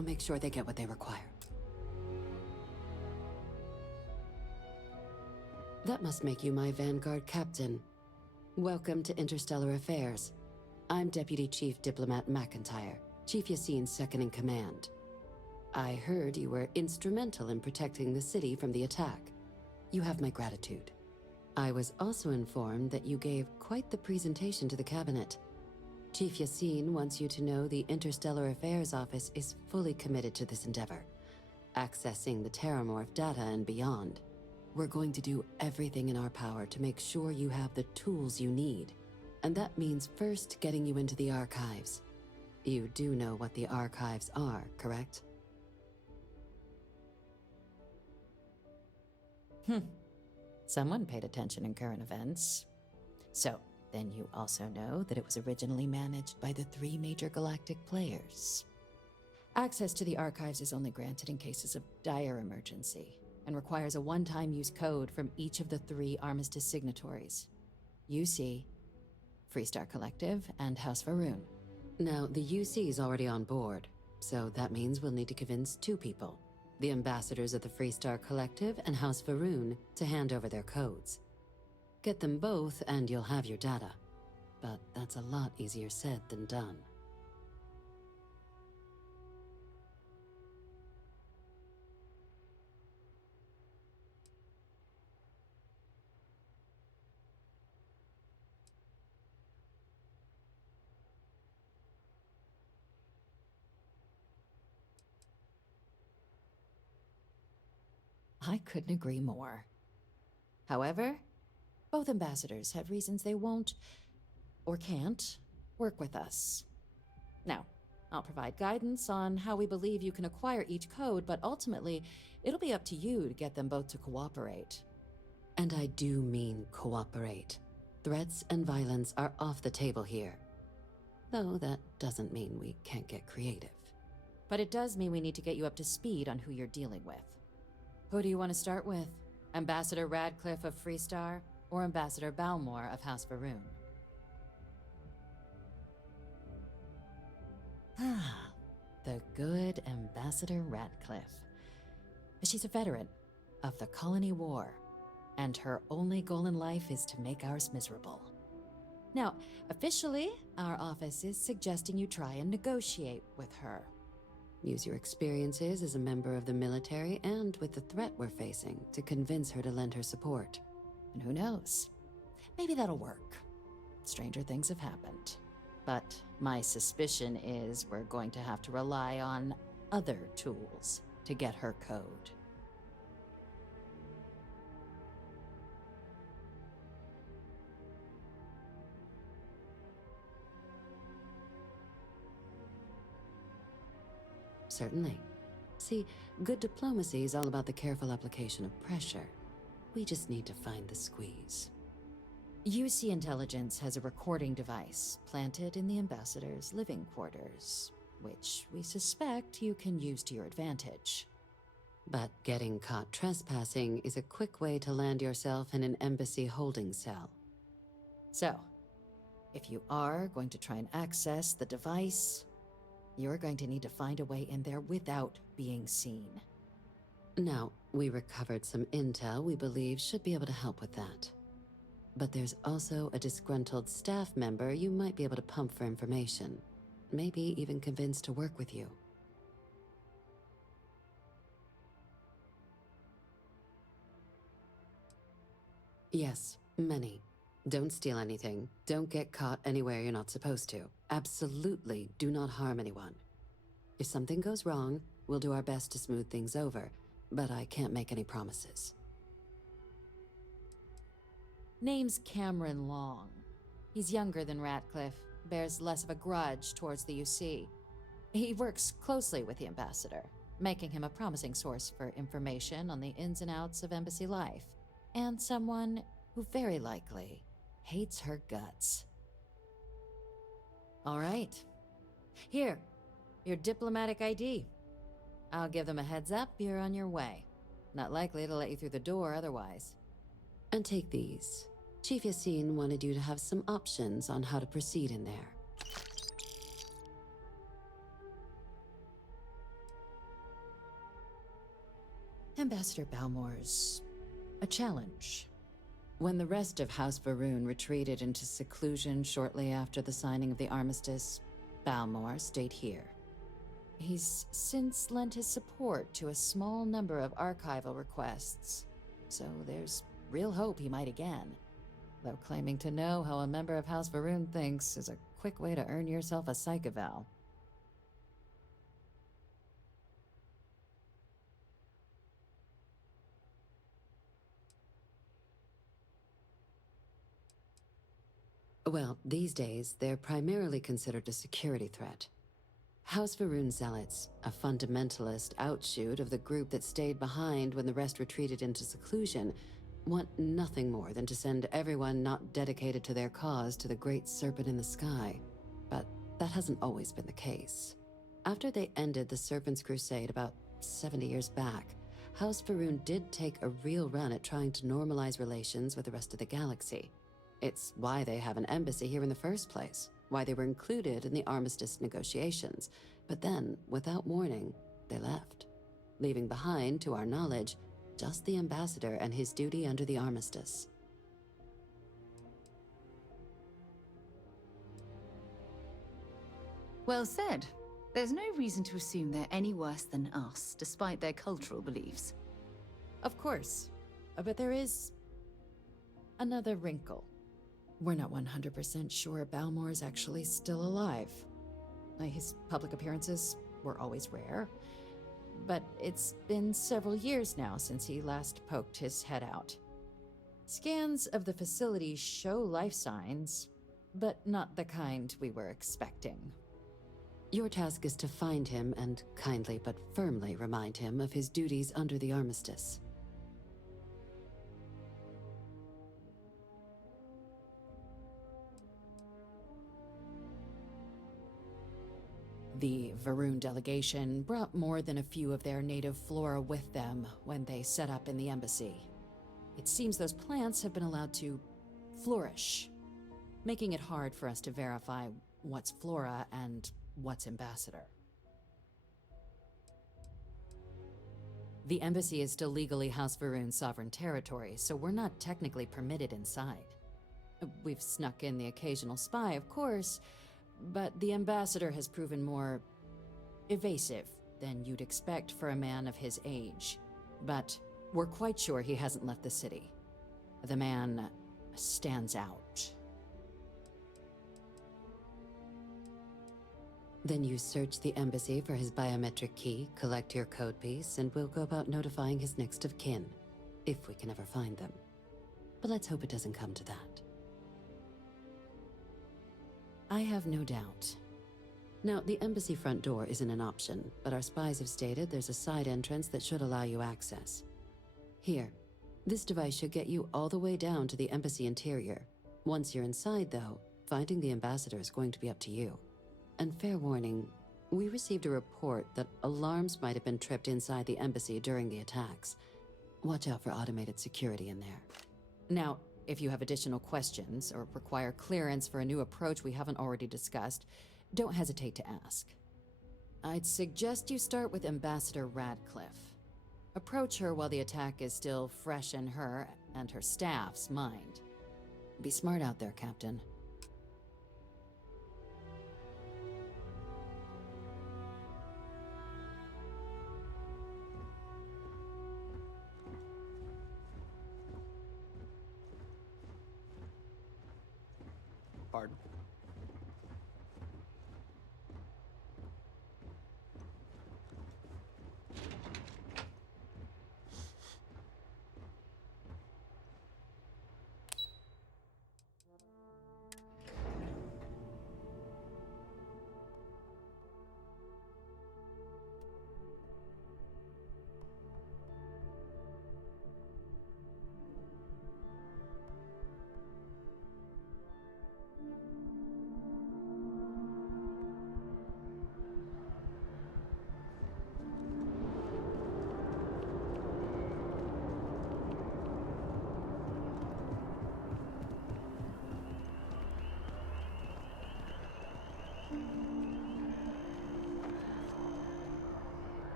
I'll make sure they get what they require. That must make you my Vanguard captain. Welcome to Interstellar Affairs. I'm Deputy Chief Diplomat McIntyre, Chief Yassine's second-in-command. I heard you were instrumental in protecting the city from the attack. You have my gratitude. I was also informed that you gave quite the presentation to the cabinet. Chief Yassine wants you to know the Interstellar Affairs Office is fully committed to this endeavor, accessing the Terramorph data and beyond. We're going to do everything in our power to make sure you have the tools you need. And that means first getting you into the archives. You do know what the archives are, correct? Someone paid attention in current events. So, then you also know that it was originally managed by the 3 major galactic players. Access to the archives is only granted in cases of dire emergency, and requires a one-time use code from each of the 3 Armistice signatories. UC, Freestar Collective, and House Faroon. Now, the UC is already on board, so that means we'll need to convince 2 people. The ambassadors of the Freestar Collective and House Faroon to hand over their codes. Get them both and you'll have your data. But that's a lot easier said than done. I couldn't agree more. However, both ambassadors have reasons they won't, or can't, work with us. Now, I'll provide guidance on how we believe you can acquire each code, but ultimately, it'll be up to you to get them both to cooperate. And I do mean cooperate. Threats and violence are off the table here. Though that doesn't mean we can't get creative. But it does mean we need to get you up to speed on who you're dealing with. Who do you want to start with? Ambassador Radcliffe of Freestar, or Ambassador Balmore of House Faroon? The good Ambassador Radcliffe. She's a veteran of the Colony War, and her only goal in life is to make ours miserable. Now, officially, our office is suggesting you try and negotiate with her. Use your experiences as a member of the military and with the threat we're facing to convince her to lend her support. And who knows? Maybe that'll work. Stranger things have happened. But my suspicion is we're going to have to rely on other tools to get her code. Certainly. See, good diplomacy is all about the careful application of pressure. We just need to find the squeeze. UC Intelligence has a recording device planted in the ambassador's living quarters, which we suspect you can use to your advantage. But getting caught trespassing is a quick way to land yourself in an embassy holding cell. So, if you are going to try and access the device, you're going to need to find a way in there without being seen. Now, we recovered some intel we believe should be able to help with that. But there's also a disgruntled staff member you might be able to pump for information. Maybe even convince to work with you. Yes, many. Don't steal anything. Don't get caught anywhere you're not supposed to. Absolutely do not harm anyone. If something goes wrong, we'll do our best to smooth things over, but I can't make any promises. Name's Cameron Long. He's younger than Radcliffe, bears less of a grudge towards the UC. He works closely with the ambassador, making him a promising source for information on the ins and outs of embassy life, and someone who very likely hates her guts. All right. Here, your diplomatic ID. I'll give them a heads up you're on your way. Not likely to let you through the door otherwise. And take these. Chief Yassine wanted you to have some options on how to proceed in there. Ambassador Balmore's a challenge. When the rest of House Varun retreated into seclusion shortly after the signing of the armistice, Balmore stayed here. He's since lent his support to a small number of archival requests, so there's real hope he might again. Though claiming to know how a member of House Varun thinks is a quick way to earn yourself a psych eval. Well, these days, they're primarily considered a security threat. House Varun Zealots, a fundamentalist outshoot of the group that stayed behind when the rest retreated into seclusion, want nothing more than to send everyone not dedicated to their cause to the great serpent in the sky. But that hasn't always been the case. After they ended the Serpent's Crusade about 70 years back, House Varun did take a real run at trying to normalize relations with the rest of the galaxy. It's why they have an embassy here in the first place, why they were included in the armistice negotiations. But then, without warning, they left, leaving behind, to our knowledge, just the ambassador and his duty under the armistice. Well said. There's no reason to assume they're any worse than us, despite their cultural beliefs. Of course, but there is another wrinkle. We're not 100% sure Balmore's actually still alive. His public appearances were always rare, but it's been several years now since he last poked his head out. Scans of the facility show life signs, but not the kind we were expecting. Your task is to find him and kindly but firmly remind him of his duties under the armistice. The Varun delegation brought more than a few of their native flora with them when they set up in the embassy. It seems those plants have been allowed to flourish, making it hard for us to verify what's flora and what's ambassador. The embassy is still legally House Varun's sovereign territory, so we're not technically permitted inside. We've snuck in the occasional spy, of course, but the ambassador has proven more evasive than you'd expect for a man of his age. But we're quite sure he hasn't left the city. The man stands out. Then you search the embassy for his biometric key, collect your code piece, and we'll go about notifying his next of kin, if we can ever find them. But let's hope it doesn't come to that. I have no doubt. Now, the embassy front door isn't an option, but our spies have stated there's a side entrance that should allow you access. Here, this device should get you all the way down to the embassy interior. Once you're inside, though, finding the ambassador is going to be up to you. And fair warning, we received a report that alarms might have been tripped inside the embassy during the attacks. Watch out for automated security in there. Now, if you have additional questions or require clearance for a new approach we haven't already discussed, don't hesitate to ask. I'd suggest you start with Ambassador Radcliffe. Approach her while the attack is still fresh in her and her staff's mind. Be smart out there, Captain. Pardon?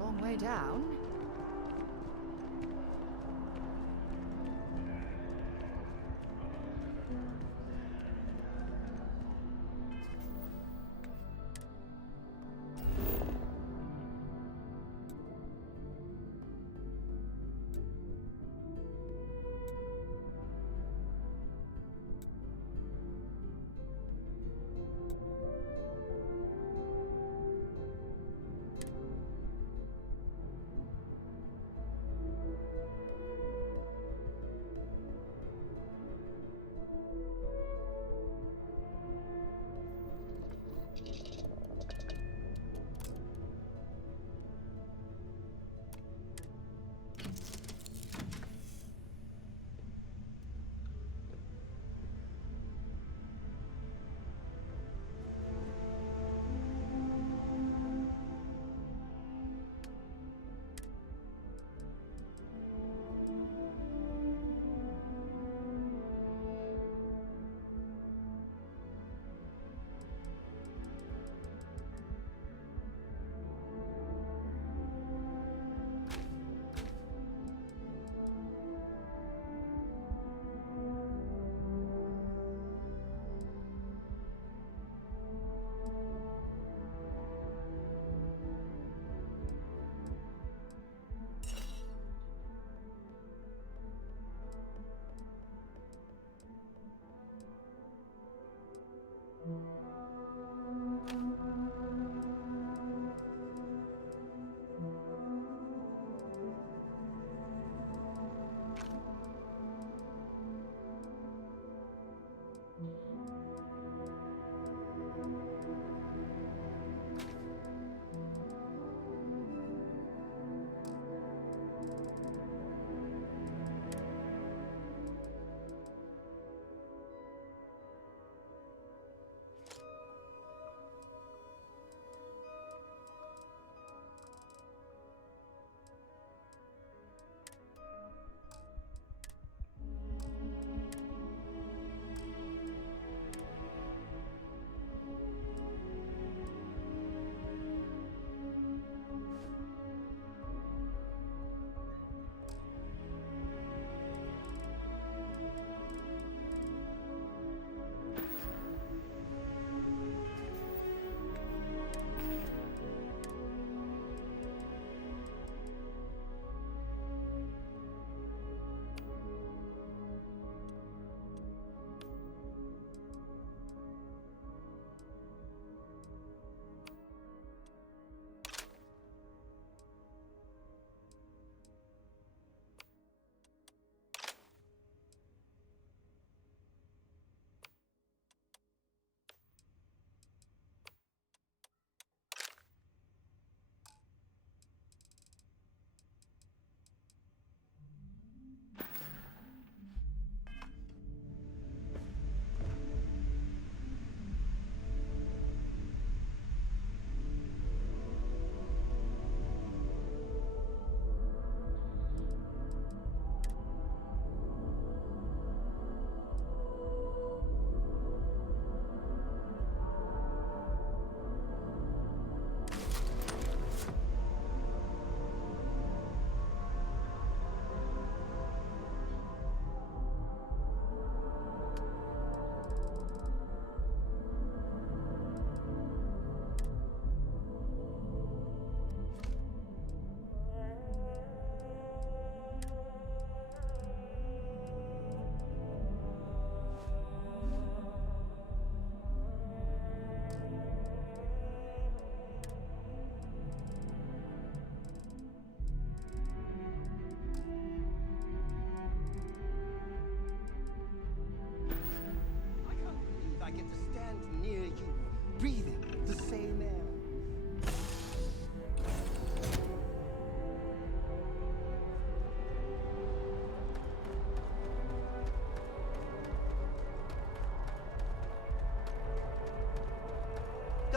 Long way down.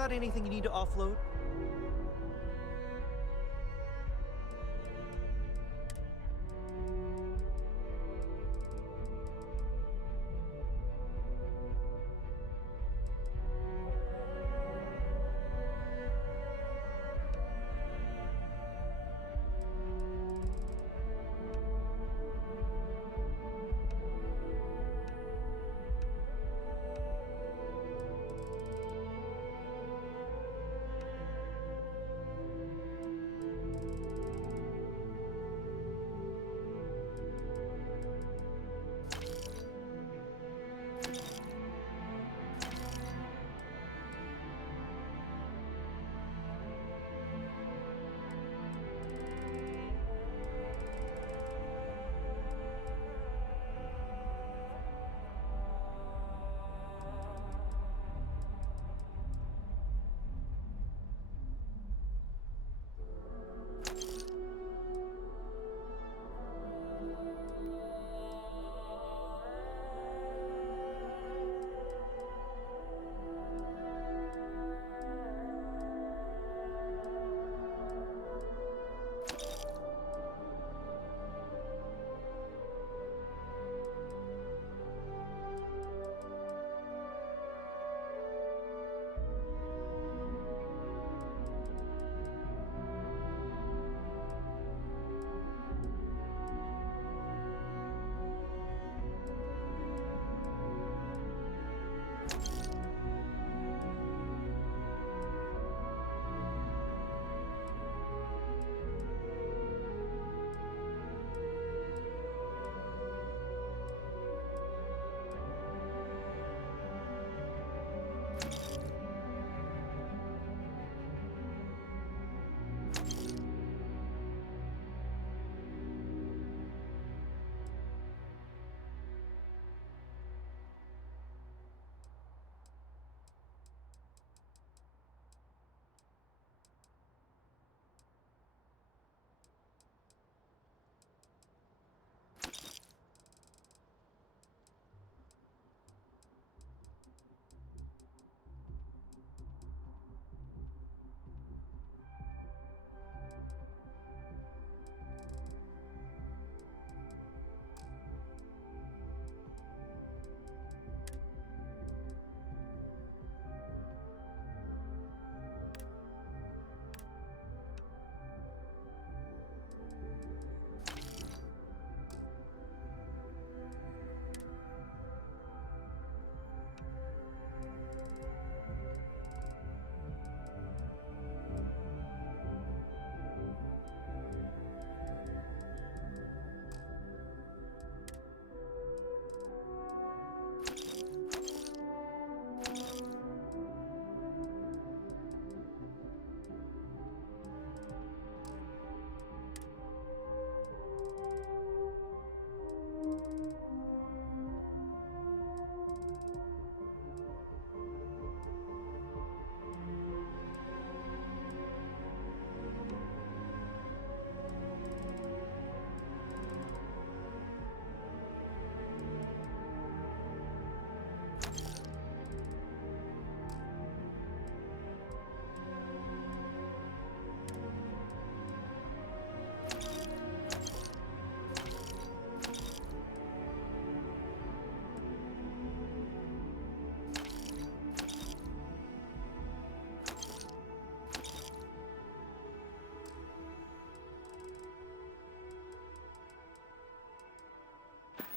got anything you need to offload?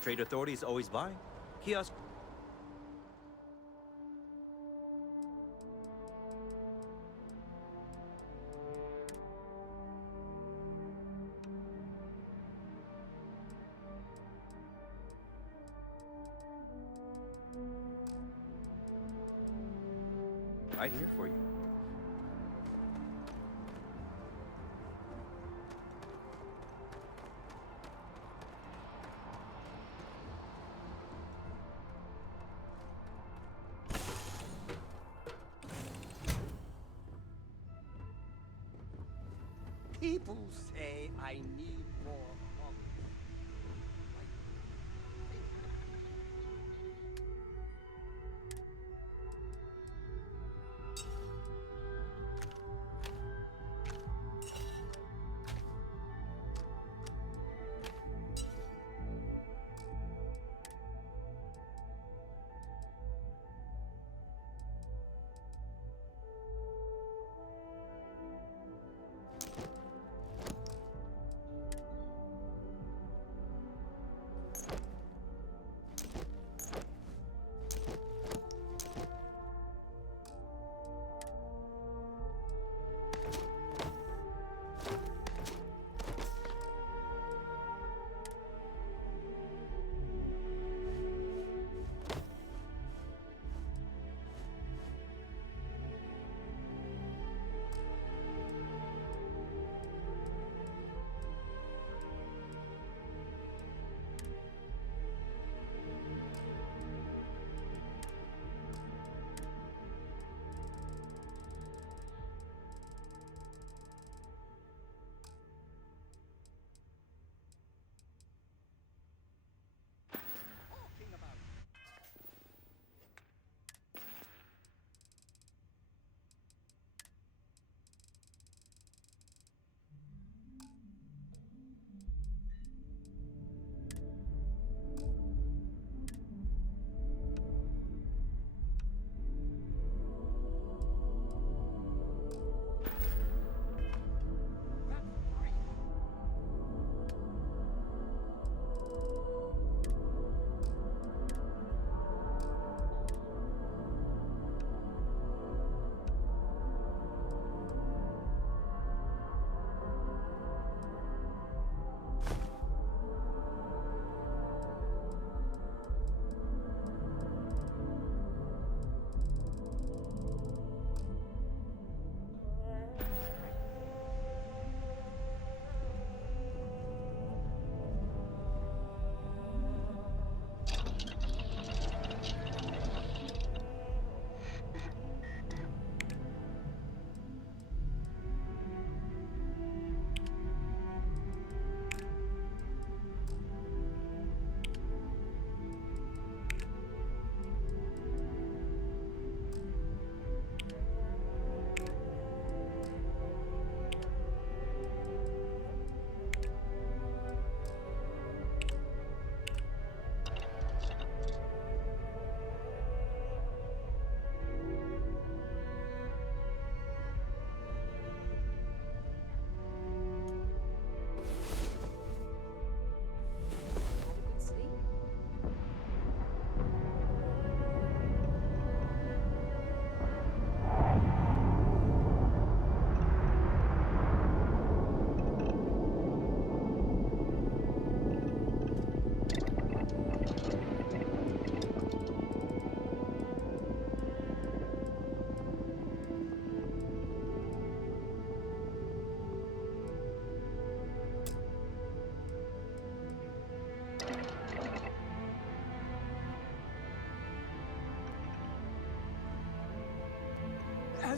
Trade authorities always buy. Kiosk. Right here for you. People say I need more hogs.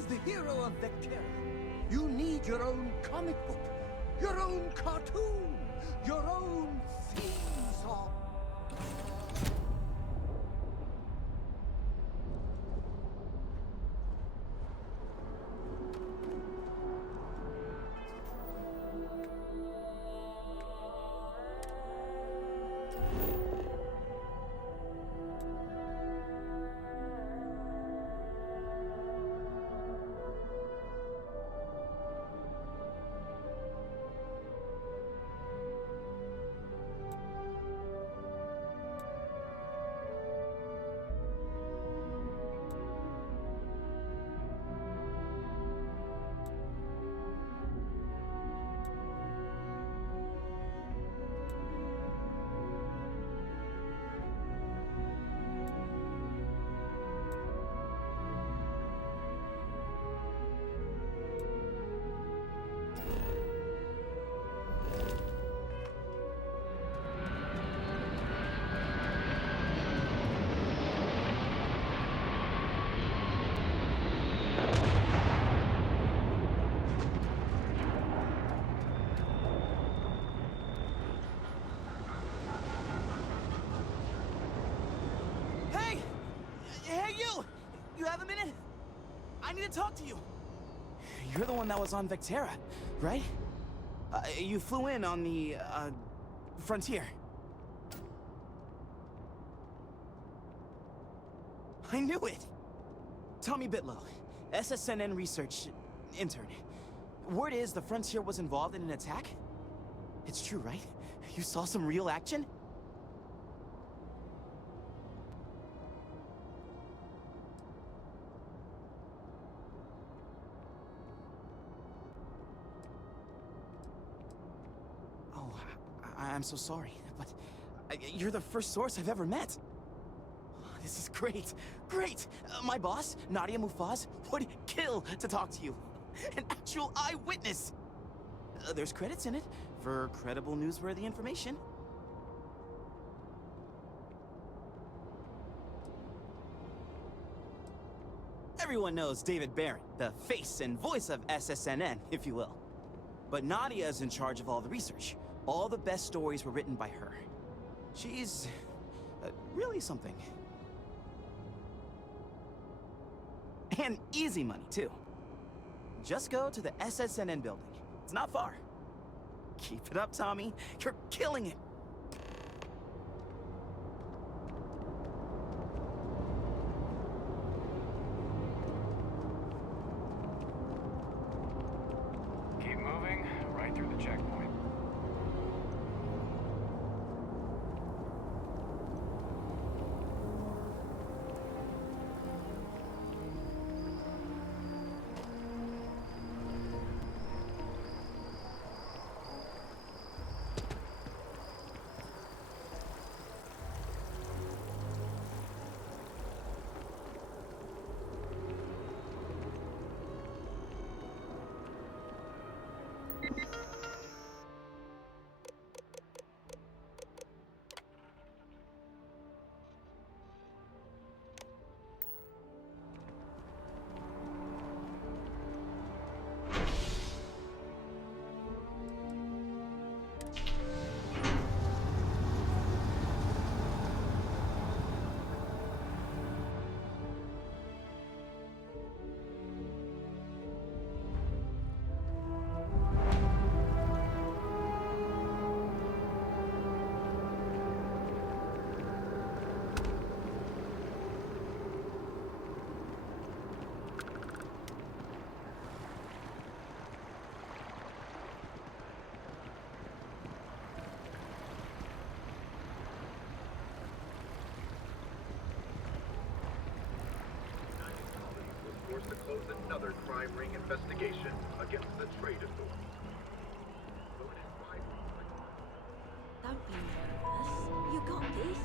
the hero of Vectera. You need your own comic book, your own cartoon, your own theme song. Hey, you! You have a minute? I need to talk to you. You're the one that was on Vectera, right? You flew in on the, Frontier. I knew it! Tommy Bitlow, SSNN research intern. Word is the Frontier was involved in an attack? It's true, right? You saw some real action? Oh, I'm so sorry, but you're the first source I've ever met. This is great, great! My boss, Nadia Mufaz, would kill to talk to you. An actual eyewitness! There's credits in it for credible, newsworthy information. Everyone knows David Barron, the face and voice of SSNN, if you will. But Nadia is in charge of all the research. All the best stories were written by her. She's really something. And easy money, too. Just go to the SSNN building. It's not far. Keep it up, Tommy. You're killing it. Keep moving, right through the checkpoint. To close another crime ring investigation against the trade authority. Don't be nervous. You got this.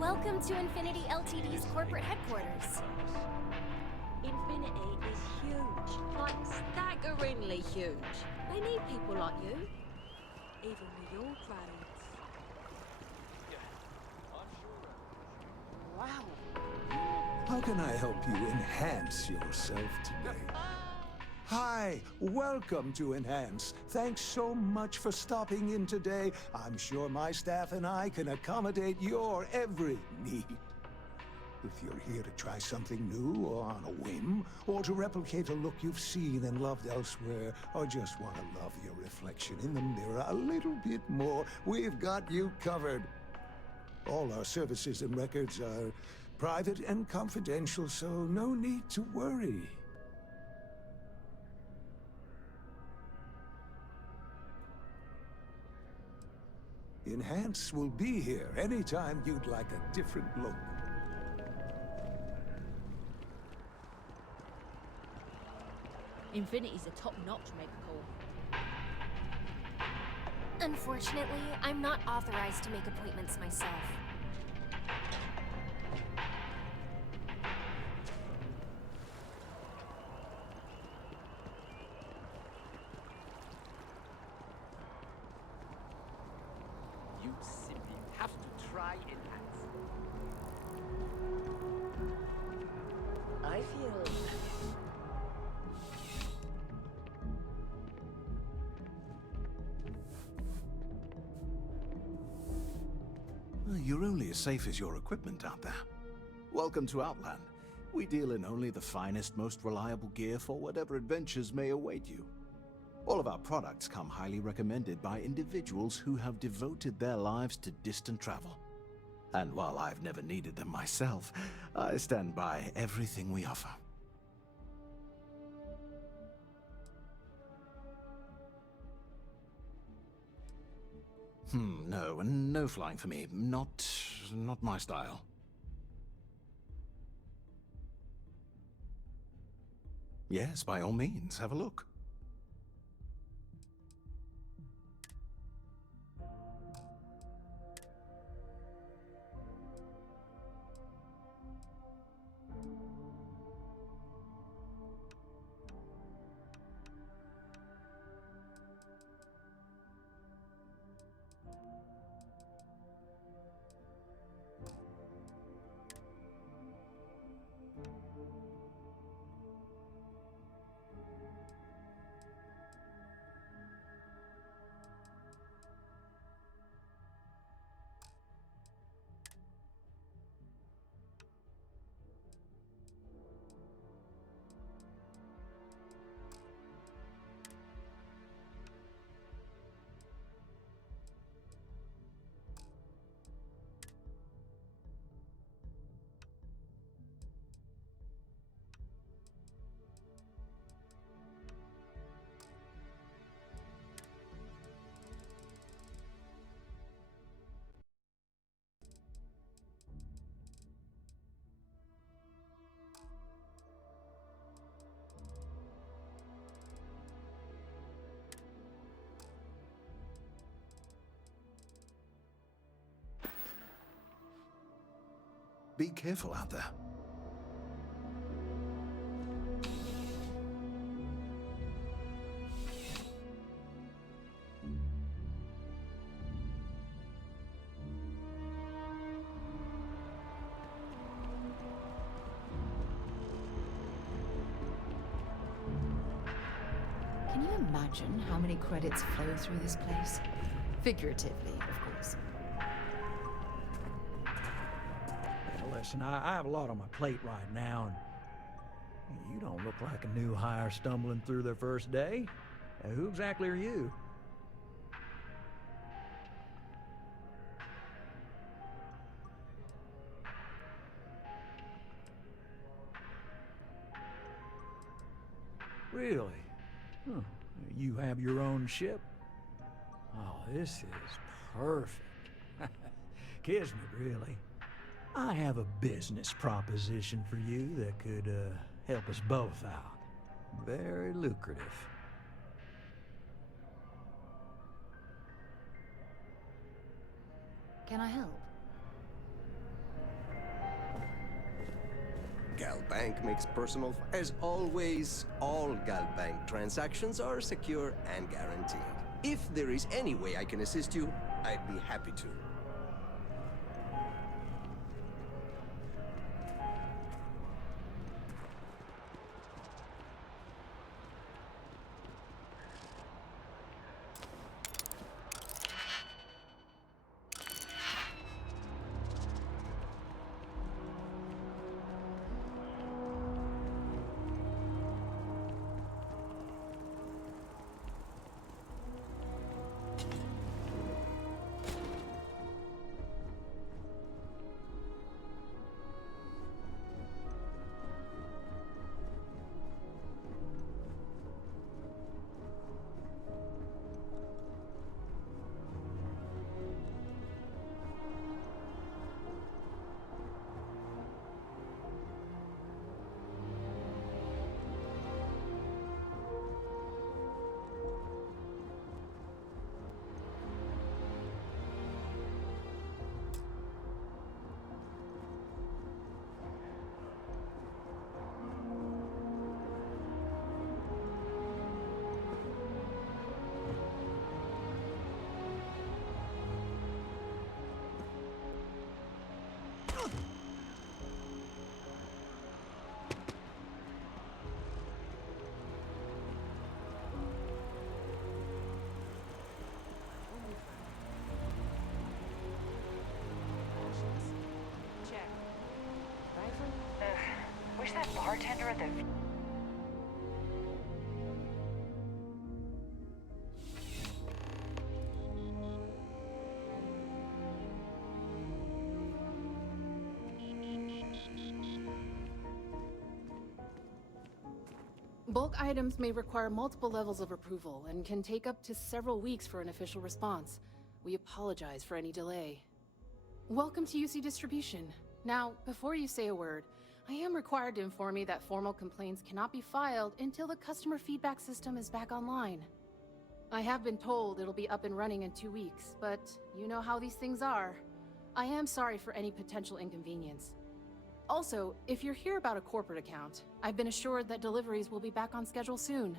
Welcome to Infinity Ltd's corporate headquarters. Infinity is huge. Like staggeringly huge. They need people like you. Even with your grades. Wow. How can I help you enhance yourself today? Hi, welcome to Enhance. Thanks so much for stopping in today. I'm sure my staff and I can accommodate your every need. If you're here to try something new or on a whim, or to replicate a look you've seen and loved elsewhere, or just want to love your reflection in the mirror a little bit more, we've got you covered. All our services and records are private and confidential, so no need to worry. Enhance will be here anytime you'd like a different look. Infinity's a top-notch mega core. Unfortunately, I'm not authorized to make appointments myself. You simply have to try Enhance. I feel... You're only as safe as your equipment out there. Welcome to Outland. We deal in only the finest, most reliable gear for whatever adventures may await you. All of our products come highly recommended by individuals who have devoted their lives to distant travel. And while I've never needed them myself, I stand by everything we offer. No flying for me. Not my style. Yes, by all means, have a look. Be careful out there. Can you imagine how many credits flow through this place? Figuratively, of course. Listen, I have a lot on my plate right now, and you don't look like a new hire stumbling through their first day. Now, who exactly are you? Really? Huh. You have your own ship? Oh, this is perfect. Kismet, really. I have a business proposition for you that could help us both out. Very lucrative. Can I help? Galbank makes personal... As always, all Galbank transactions are secure and guaranteed. If there is any way I can assist you, I'd be happy to. bartender at the... Bulk items may require multiple levels of approval and can take up to several weeks for an official response. We apologize for any delay. Welcome to UC Distribution. Now, before you say a word, I am required to inform you that formal complaints cannot be filed until the customer feedback system is back online. I have been told it'll be up and running in 2 weeks, but you know how these things are. I am sorry for any potential inconvenience. Also, if you're here about a corporate account, I've been assured that deliveries will be back on schedule soon.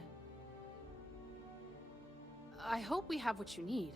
I hope we have what you need.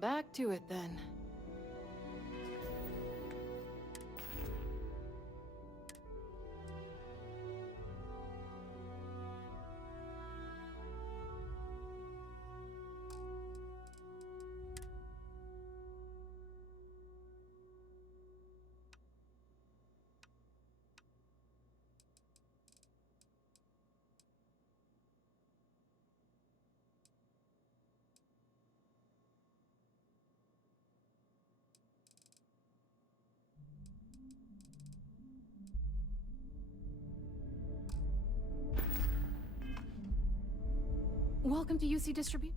Back to it then. Welcome to UC Distribute.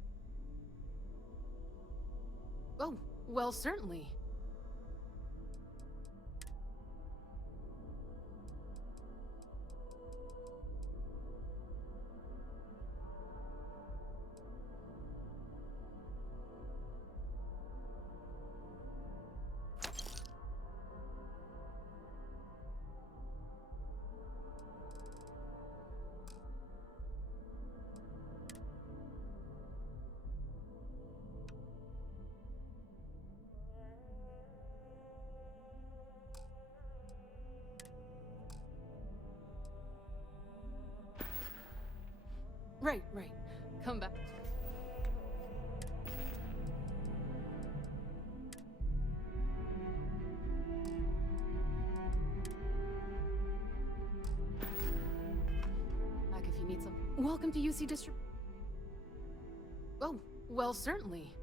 Oh, well, certainly. Right. Come back. Back if you need some. Welcome to UC Distrib. Oh, well, certainly.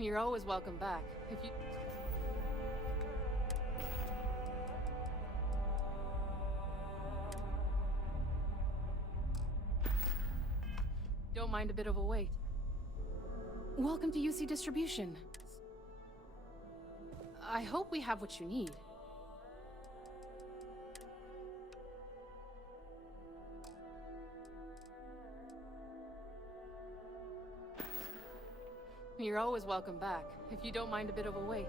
You're always welcome back. If you... Don't mind a bit of a wait. Welcome to UC Distribution. I hope we have what you need. You're always welcome back, if you don't mind a bit of a wait.